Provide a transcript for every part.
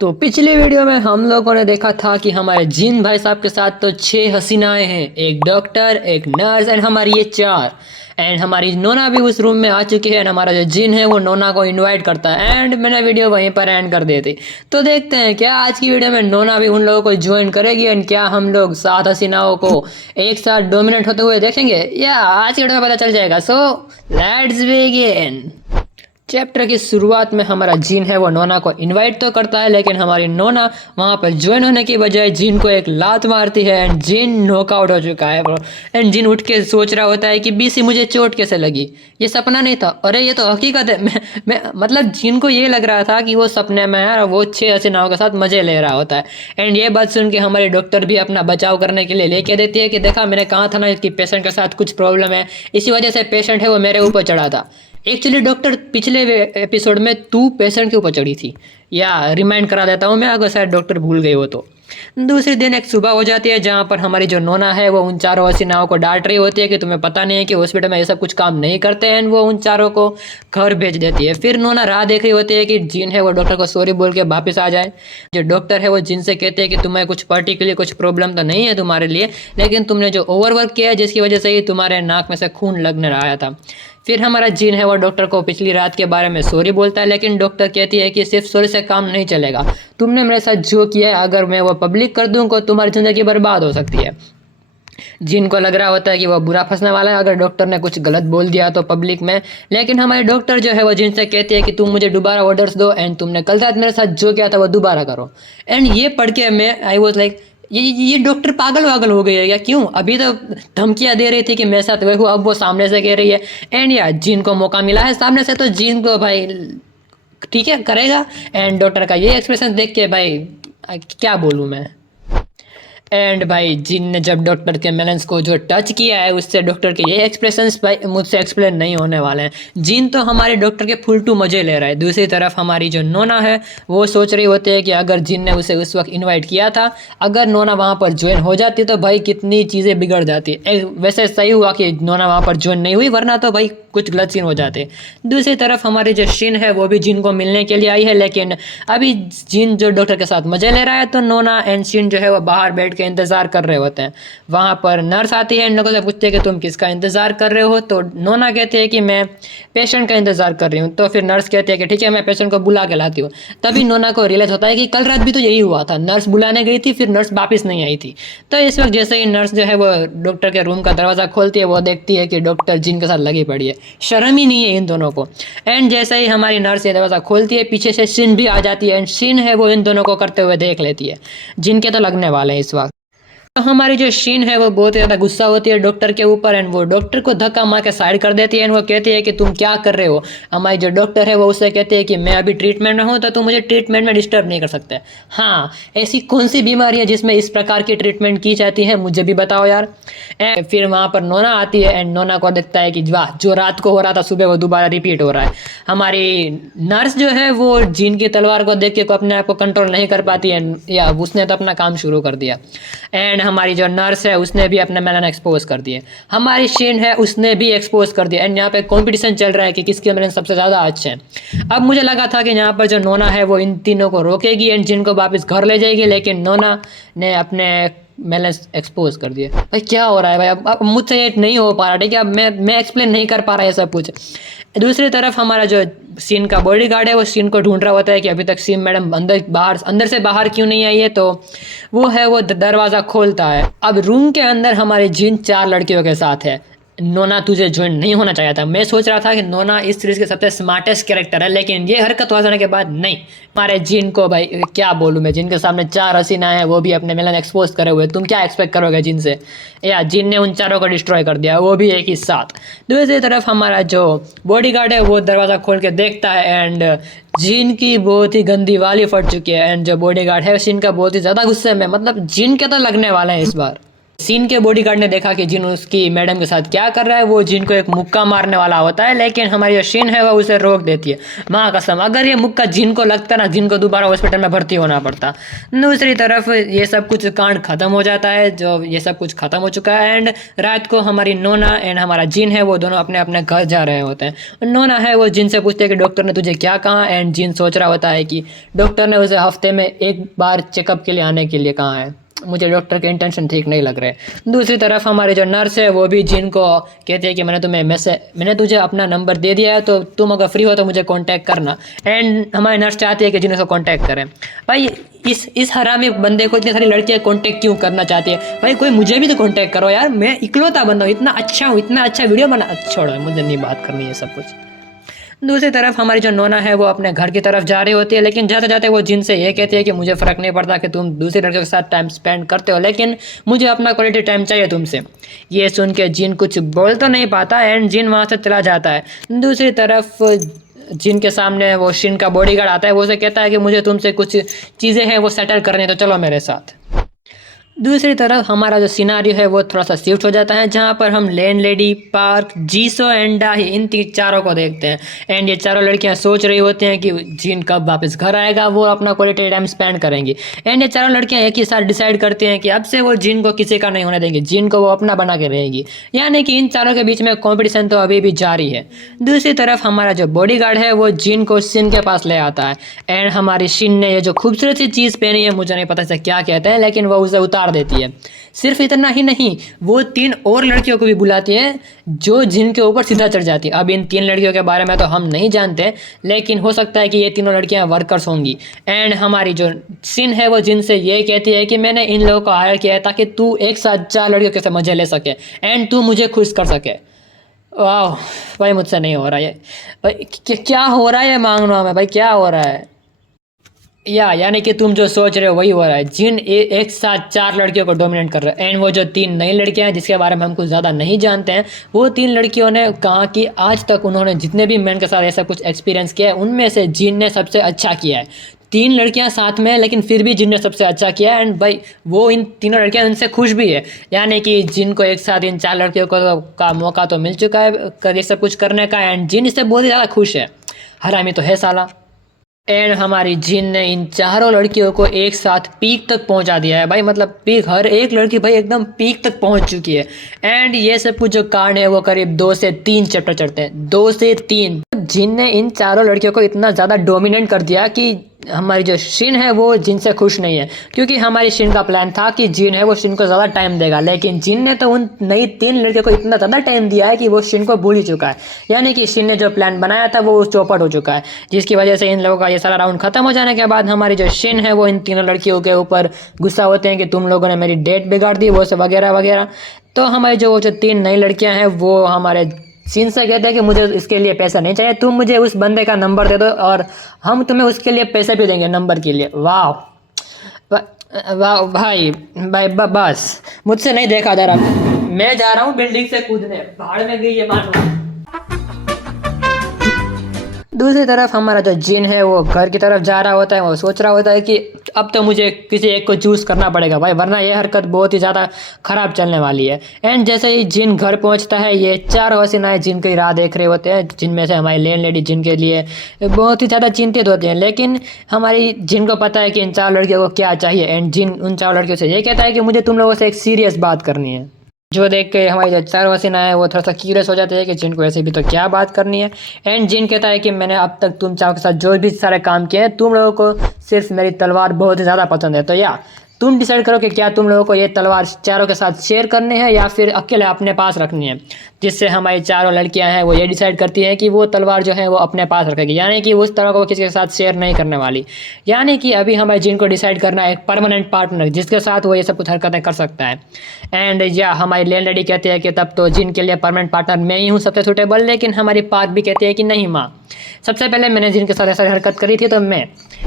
तो पिछली वीडियो में हम लोगों ने देखा था कि हमारे जिन भाई साहब के साथ तो 6 हसीनाएं हैं, एक डॉक्टर, एक नर्स एंड हमारी ये 4। एंड हमारी नोना भी उस रूम में आ चुकी है एंड हमारा जो जिन है वो नोना को इनवाइट करता है एंड मैंने वीडियो वहीं पर एंड कर दी थी। तो देखते हैं क्या आज की वीडियो में नोना भी उन लोगों को ज्वाइन करेगी एंड क्या हम लोग 7 हसीनाओं को एक साथ डोमिनेट होते हुए देखेंगे, या आज की वीडियो में पता चल जाएगा। So let's begin. चैप्टर की शुरुआत में हमारा जिन है वो नोना को इनवाइट तो करता है, लेकिन हमारी नोना वहाँ पर ज्वाइन होने की बजाय जिन को एक लात मारती है एंड जिन नॉकआउट हो चुका है ब्रो। एंड जिन उठ के सोच रहा होता है कि बीसी मुझे चोट कैसे लगी, ये सपना नहीं था, अरे ये तो हकीकत है। मैं मतलब जिन को ये लग रहा था कि वो सपने में है और वो 6 हसीनाओं के साथ मजे ले रहा होता है। एंड ये बात सुन के हमारी डॉक्टर भी अपना बचाव करने के लिए लेके देती है कि देखा मैंने कहा था ना कि पेशेंट के साथ कुछ प्रॉब्लम है, इसी वजह से पेशेंट है वो मेरे ऊपर चढ़ा था। एक्चुअली डॉक्टर पिछले एपिसोड में तू पेशेंट के ऊपर चढ़ी थी, या रिमाइंड करा देता हूँ मैं अगर शायद डॉक्टर भूल गई हो तो। दूसरे दिन एक सुबह हो जाती है जहाँ पर हमारी जो नोना है वो उन 4 हसीनाओं को डांट रही होती है कि तुम्हें पता नहीं है कि हॉस्पिटल में ये सब कुछ काम नहीं करते हैं, वो उन 4 को घर भेज देती है। फिर नोना राह देख रही होती है कि जिन है वो डॉक्टर को सॉरी बोल के वापस आ जाए। जो डॉक्टर है वो जिन से कहते हैं कि तुम्हें कुछ पर्टिकुलर कुछ प्रॉब्लम तो नहीं है तुम्हारे लिए, लेकिन तुमने जो ओवरवर्क किया है जिसकी वजह से ही तुम्हारे नाक में से खून लगने आया था। फिर हमारा जिन है वो डॉक्टर को पिछली रात के बारे में सॉरी बोलता है, लेकिन डॉक्टर कहती है कि सिर्फ सॉरी से काम नहीं चलेगा, तुमने मेरे साथ जो किया है अगर मैं वो पब्लिक कर दूँ तो तुम्हारी ज़िंदगी बर्बाद हो सकती है। जिन को लग रहा होता है कि वो बुरा फंसने वाला है अगर डॉक्टर ने कुछ गलत बोल दिया तो पब्लिक में, लेकिन हमारे डॉक्टर जो है वो जिन से कहती है कि तुम मुझे दोबारा ऑर्डर्स दो एंड तुमने कल रात मेरे साथ जो किया था वो दोबारा करो। एंड ये पढ़ के मैं आई वॉज लाइक ये डॉक्टर पागल वागल हो गई है या क्यों? अभी तो धमकियां दे रही थी कि मेरे साथ वही हुआ, अब वो सामने से कह रही है। एंड यार जिन को मौका मिला है सामने से तो जिन को भाई ठीक है करेगा। एंड डॉक्टर का ये एक्सप्रेशन देख के भाई क्या बोलूँ मैं। एंड भाई जिन ने जब डॉक्टर के मेलेंस को जो टच किया है उससे डॉक्टर के ये एक्सप्रेशंस भाई मुझसे एक्सप्लेन नहीं होने वाले हैं। जिन तो हमारे डॉक्टर के फुल टू मजे ले रहा है, दूसरी तरफ हमारी जो नोना है वो सोच रही होती है कि अगर जिन ने उसे उस वक्त इनवाइट किया था, अगर नोना वहाँ पर ज्वाइन हो जाती तो भाई कितनी चीज़ें बिगड़ जाती। वैसे सही हुआ कि नोना वहाँ पर ज्वाइन नहीं हुई, वरना तो भाई कुछ गलत सीन हो जाते। दूसरी तरफ हमारी जो शिन है वो भी जिन को मिलने के लिए आई है, लेकिन अभी जिन जो डॉक्टर के साथ मजे ले रहा है तो नोना एंड शिन जो है वो बाहर बैठ के इंतज़ार कर रहे होते हैं। वहाँ पर नर्स आती है, इन लोगों से पूछती है कि तुम किसका इंतज़ार कर रहे हो, तो नोना कहती है कि मैं पेशेंट का इंतज़ार कर रही हूँ। तो फिर नर्स कहती है कि ठीक है मैं पेशेंट को बुला के लाती हूँ। तभी नोना को रियलाइज़ होता है कि कल रात भी तो यही हुआ था, नर्स बुलाने गई थी फिर नर्स वापस नहीं आई थी। तो इस वक्त जैसे ही नर्स जो है वो डॉक्टर के रूम का दरवाज़ा खोलती है वो देखती है कि डॉक्टर जिन के साथ लगी पड़ी है। शर्म ही नहीं है इन दोनों को। एंड जैसे ही हमारी नर्स ये दरवाज़ा खोलती है पीछे से शिन भी आ जाती है एंड शिन है वो इन दोनों को करते हुए देख लेती है, जिनके तो लगने वाले हैं इस वक्त। तो हमारी जो शीन है वो बहुत ज़्यादा गुस्सा होती है डॉक्टर के ऊपर एंड वो डॉक्टर को धक्का मार के साइड कर देती है एंड वो कहती है कि तुम क्या कर रहे हो। हमारी जो डॉक्टर है वो उससे कहती है कि मैं अभी ट्रीटमेंट में हूँ तो तुम मुझे ट्रीटमेंट में डिस्टर्ब नहीं कर सकते। हाँ, ऐसी कौन सी बीमारी है जिसमें इस प्रकार की ट्रीटमेंट की जाती है, मुझे भी बताओ यार। एंड फिर वहाँ पर नोना आती है एंड नोना को दिखता है कि वाह, जो रात को हो रहा था सुबह वो दोबारा रिपीट हो रहा है। हमारी नर्स जो है वो जिन की तलवार को देख के अपने आप को कंट्रोल नहीं कर पाती है, या उसने तो अपना काम शुरू कर दिया। एंड हमारी जो नर्स है उसने भी अपने मेलन एक्सपोज कर दिए। हमारी शीन है उसने भी एक्सपोज कर दिया एंड यहाँ पे कंपटीशन चल रहा है कि किसके मेलन सबसे ज़्यादा अच्छे हैं। अब मुझे लगा था कि यहाँ पर जो नोना है वो इन तीनों को रोकेगी एंड जिनको वापस घर ले जाएगी, लेकिन नोना ने अपने मेलेंस एक्सपोज कर दिए। भाई क्या हो रहा है भाई, अब मुझसे ये नहीं हो पा रहा, ठीक है, अब मैं एक्सप्लेन नहीं कर पा रहा है सब कुछ। दूसरी तरफ हमारा जो सीन का बॉडीगार्ड है वो सीन को ढूंढ रहा होता है कि अभी तक सीन मैडम अंदर से बाहर क्यों नहीं आई है, तो वो है वो दरवाज़ा खोलता है। अब रूम के अंदर हमारे जिन 4 लड़कियों के साथ है। नोना तुझे ज्वाइन नहीं होना चाहिए था, मैं सोच रहा था कि नोना इस सीरीज के सबसे स्मार्टेस्ट कैरेक्टर है, लेकिन ये हरकत हो जाने के बाद नहीं। हमारे जिन को भाई क्या बोलूँ मैं, जिनके सामने 4 हसीना है वो भी अपने मेलन एक्सपोज करे हुए, तुम क्या एक्सपेक्ट करोगे जिन से। या जिन ने उन 4 को डिस्ट्रॉय कर दिया, वो भी एक ही साथ। दूसरी तरफ हमारा जो बॉडीगार्ड है वो दरवाज़ा खोल के देखता है एंड जिन की बहुत ही गंदी वाली फट चुकी है एंड जो बॉडीगार्ड है जिन का बहुत ही ज़्यादा गुस्से में, मतलब जिन के तो लगने वाला है इस बार। सीन के बॉडीगार्ड ने देखा कि जिन उसकी मैडम के साथ क्या कर रहा है, वो जिन को एक मुक्का मारने वाला होता है, लेकिन हमारी जो शिन है वो उसे रोक देती है। माँ कसम, अगर ये मुक्का जिन को लगता ना, जिन को दोबारा हॉस्पिटल में भर्ती होना पड़ता। दूसरी तरफ ये सब कुछ कांड खत्म हो जाता है, जो ये सब कुछ खत्म हो चुका है। एंड रात को हमारी नोना एंड हमारा जिन है वो दोनों अपने अपने घर जा रहे होते हैं। नोना है वो जिन से पूछते हैं कि डॉक्टर ने तुझे क्या कहा, एंड जिन सोच रहा होता है कि डॉक्टर ने उसे हफ्ते में एक बार चेकअप के लिए आने के लिए कहा है। मुझे डॉक्टर के इंटेंशन ठीक नहीं लग रहे। दूसरी तरफ हमारे जो नर्स है वो भी जिन को कहते हैं कि मैंने तुझे अपना नंबर दे दिया है, तो तुम अगर फ्री हो तो मुझे कांटेक्ट करना। एंड हमारे नर्स चाहती है कि जिन उसको कांटेक्ट करें। भाई इस हरामी बंदे को इतनी सारी लड़कियां कांटेक्ट क्यों करना चाहती है? भाई कोई मुझे भी तो कांटेक्ट करो यार, मैं इकलौता बंदा हूँ, इतना अच्छा हूँ, इतना अच्छा वीडियो बना। छोड़ो, मुझे नहीं बात करनी है सब कुछ। दूसरी तरफ हमारी जो नोना है वो अपने घर की तरफ जा रही होती है, लेकिन जाते जाते वो जिन से ये कहती है कि मुझे फ़र्क नहीं पड़ता कि तुम दूसरे लड़कियों के साथ टाइम स्पेंड करते हो, लेकिन मुझे अपना क्वालिटी टाइम चाहिए तुमसे। ये सुन के जिन कुछ बोल तो नहीं पाता एंड जिन वहाँ से चला जाता है। दूसरी तरफ जिन के सामने वो शिन का बॉडीगार्ड आता है, वो उसे कहता है कि मुझे तुमसे कुछ चीज़ें हैं वो सेटल करनी है, तो चलो मेरे साथ। दूसरी तरफ हमारा जो सिनारियो है वो थोड़ा सा शिफ्ट हो जाता है, जहाँ पर हम लैंड लेडी, पार्क, जीसो एंड डाही इन चारों को देखते हैं। एंड ये चारों लड़कियाँ सोच रही होती हैं कि जिन कब वापस घर आएगा, वो अपना क्वालिटी टाइम स्पेंड करेंगी। एंड ये चारों लड़कियाँ एक ही साथ डिसाइड करती हैं कि अब से वो जिन को किसी का नहीं होने देंगी, जिन को वो अपना बना के रहेगी। यानी कि इन चारों के बीच में कॉम्पिटिशन तो अभी भी जारी है। दूसरी तरफ हमारा जो बॉडीगार्ड है वो जिन को शिन के पास ले आता है। एंड हमारी शिन ने ये जो खूबसूरत सी चीज़ पहनी है, मुझे नहीं पता इसे क्या कहते हैं, लेकिन वो उसे उतार देती है। सिर्फ इतना ही नहीं, वो 3 और लड़कियों को भी बुलाती है जो जिनके ऊपर सीधा चढ़ जाती है। अब इन 3 लड़कियों के बारे में तो हम नहीं जानते, लेकिन हो सकता है कि ये तीनों लड़कियां वर्कर्स होंगी। एंड हमारी जो सिन है वो जिनसे ये कहती है कि मैंने इन लोगों को हायर किया है ताकि तू एक साथ 4 लड़कियों के साथ मजे ले सके एंड तू मुझे खुश कर सके। वाह भाई, मुझसे नहीं हो रहा है भाई। क्या हो रहा है ये मांग रहा हूँ मैं भाई, क्या हो रहा है? यानी कि तुम जो सोच रहे हो वही हो रहा है। जिन एक साथ 4 लड़कियों को डोमिनेट कर रहे हैं। एंड वो जो 3 नई लड़कियां हैं जिसके बारे में हम कुछ ज़्यादा नहीं जानते हैं, वो 3 लड़कियों ने कहा कि आज तक उन्होंने जितने भी मैन के साथ ऐसा कुछ एक्सपीरियंस किया है, उनमें से जिन ने सबसे अच्छा किया है। 3 लड़कियां साथ में, लेकिन फिर भी जिन ने सबसे अच्छा किया है। एंड भाई वो इन तीनों लड़कियां उनसे खुश भी है। यानी कि जिन को एक साथ इन 4 लड़कियों का मौका तो मिल चुका है ये सब कुछ करने का, एंड जिन इससे बहुत ही ज़्यादा खुश है। हरामी तो है साला। एंड हमारी जिन ने इन चारों लड़कियों को एक साथ पीक तक पहुंचा दिया है भाई, मतलब पीक, हर एक लड़की भाई एकदम पीक तक पहुंच चुकी है। एंड ये सब कुछ जो कांड है वो करीब 2 से 3 चैप्टर चढ़ते हैं, 2 से 3। जिन ने इन चारों लड़कियों को इतना ज़्यादा डोमिनेट कर दिया कि हमारी जो शिन है वो जिन से खुश नहीं है, क्योंकि हमारी शिन का प्लान था कि जिन है वो शिन को ज़्यादा टाइम देगा, लेकिन जिन ने तो उन नई 3 लड़कियों को इतना ज़्यादा टाइम दिया है कि वो शिन को भूल ही चुका है। यानी कि शिन ने जो प्लान बनाया था वो चौपट हो चुका है, जिसकी वजह से इन लोगों का ये सारा राउंड खत्म हो जाने के बाद हमारी जो शिन है वो इन तीनों लड़कियों के ऊपर गुस्सा होते हैं कि तुम लोगों ने मेरी डेट बिगाड़ दी, वो सब वगैरह वगैरह। तो हमारी जो 3 नई लड़कियाँ हैं वो हमारे सीन से कहते हैं कि मुझे इसके लिए पैसा नहीं चाहिए, तुम मुझे उस बंदे का नंबर दे दो और हम तुम्हें उसके लिए पैसे भी देंगे नंबर के लिए। वाह वाह भाई भाई, बस मुझसे नहीं देखा जा रहा, मैं जा रहा हूँ बिल्डिंग से कूदने, भाड़ में गई है मानो। दूसरी तरफ हमारा जो जिन है वो घर की तरफ जा रहा होता है, वो सोच रहा होता है कि अब तो मुझे किसी एक को चूज़ करना पड़ेगा भाई, वरना ये हरकत बहुत ही ज़्यादा ख़राब चलने वाली है। एंड जैसे ही जिन घर पहुंचता है, ये 4 हसीनाएं जिन की राह देख रहे होते हैं, जिनमें से हमारी लैंड लेडी जिन के लिए बहुत ही ज़्यादा चिंतित होती हैं। लेकिन हमारी जिन को पता है कि इन 4 लड़कियों को क्या चाहिए। एंड जिन उन 4 लड़कियों से ये कहता है कि मुझे तुम लोगों से एक सीरियस बात करनी है, जो देख के हमारी जो 4 हसीना है वो थोड़ा सा क्यूरियस हो जाते हैं कि जिन को ऐसे भी तो क्या बात करनी है। एंड जिन कहता है कि मैंने अब तक तुम चारों के साथ जो भी सारे काम किए हैं, तुम लोगों को सिर्फ मेरी तलवार बहुत ही ज़्यादा पसंद है, तो तुम डिसाइड करो कि क्या तुम लोगों को ये तलवार चारों के साथ शेयर करनी है या फिर अकेले अपने पास रखनी है। जिससे हमारी चारों लड़कियां हैं वो ये डिसाइड करती हैं कि वो तलवार जो है वो अपने पास रखेगी, यानी कि उस तरह को किसी के साथ शेयर नहीं करने वाली। यानी कि अभी हमारे जिन को डिसाइड करना है एक परमानेंट पार्टनर जिसके साथ वो ये सब कुछ हरकतें कर सकता है। एंड हमारी लैंड लेडी कहती है कि तब तो जिन के लिए परमानेंट पार्टनर मैं ही हूँ सबसे सुटेबल, लेकिन हमारी पार्क भी कहती है कि नहीं माँ, सबसे पहले मैंने जिनके साथ ऐसा हरकत करी थी तो मैं,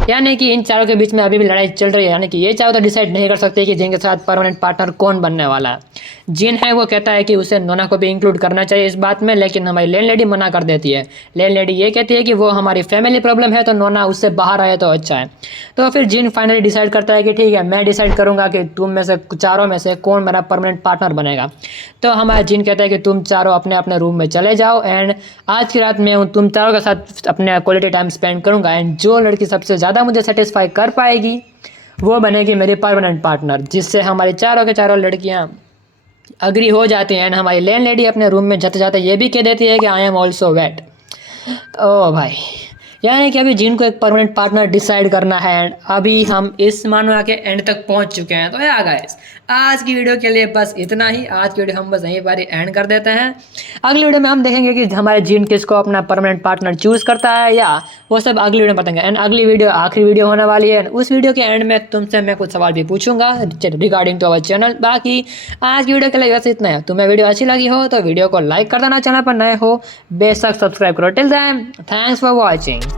यानी कि इन चारों के बीच में अभी भी लड़ाई चल रही है, यानी कि ये चारों तो डिसाइड नहीं कर सकते कि जिन के साथ परमानेंट पार्टनर कौन बनने वाला है। जिन है वो कहता है कि उसे नोना को भी इंक्लूड करना चाहिए इस बात में, लेकिन हमारी लैंड लेडी मना कर देती है। लैंड लेडी ये कहती है कि वो हमारी फैमिली प्रॉब्लम है तो नोना उससे बाहर आए तो अच्छा है। तो फिर जिन फाइनली डिसाइड करता है कि ठीक है मैं डिसाइड करूंगा कि तुम में से चारों में से कौन मेरा परमानेंट पार्टनर बनेगा। तो हमारा जिन कहता है कि तुम चारों अपने अपने रूम में चले जाओ एंड आज की रात मैं तुम चारों के साथ अपने क्वालिटी टाइम स्पेंड करूंगा एंड जो लड़की सबसे ज़्यादा मुझे सेटिस्फाई कर पाएगी वो बनेगी मेरी परमानेंट पार्टनर, जिससे हमारी चारों के चारों लड़कियां अग्री हो जाती हैं एंड हमारी लैंड लेडी अपने रूम में जाते जाते ये भी कह देती है कि आई एम ऑल्सो वेट। ओ भाई, यानी कि अभी जिनको एक परमानेंट पार्टनर डिसाइड करना है एंड अभी हम इस मानवा के एंड तक पहुंच चुके हैं। तो यार गाइस, आज की वीडियो के लिए बस इतना ही। आज की वीडियो हम बस यहीं पर एंड कर देते हैं। अगली वीडियो में हम देखेंगे कि हमारे जिन किसको अपना परमानेंट पार्टनर चूज करता है, या वो सब अगली वीडियो में बताएंगे। एंड अगली वीडियो आखिरी वीडियो होने वाली है। उस वीडियो के एंड में तुमसे मैं कुछ सवाल भी पूछूंगा रिगार्डिंग टू अवर चैनल। बाकी आज की वीडियो के लिए वैसे इतना है। तुम्हें वीडियो अच्छी लगी हो तो वीडियो को लाइक कर देना, चैनल पर नए हो बेशक सब्सक्राइब करो। Till then thanks for watching.